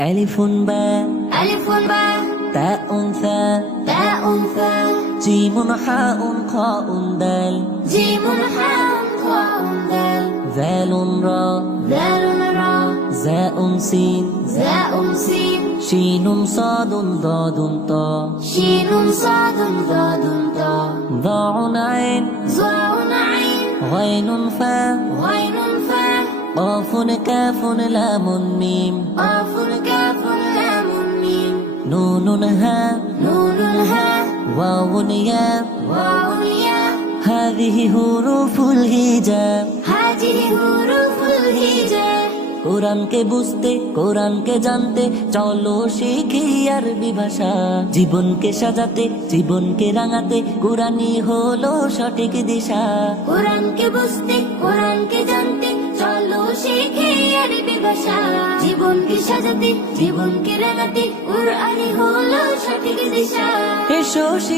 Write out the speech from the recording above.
ألف باء ألف باء تاء ثاء تاء ثاء جيم حاء خاء دال جيم حاء خاء دال ذال را ذال را زاء سين زاء سين شين صاد ضاد طاء شين صاد ضاد طاء ضاع عين ظاء عين غين فاء غين فاء قاف كاف لام ميم قاف كاف لام ميم نون هاء نون الهاء واو ياء واو ياء هذه حروف الهجاء هذه حروف الهجاء কোরআনকে বুঝতে কোরআনকে জানতে চলো শিখি আরবি ভাষা জীবনকে সাজাতে জীবনকে রাঙাতে কোরআনই হলো সঠিক দিশা কোরআনকে বুঝতে কোরআনকে জানতে চলো শিখে আরবি ভাষা জীবনকে সাজাতে জীবনকে রাঙাতে কোরআনই হলো সঠিক দিশা এসো শিখি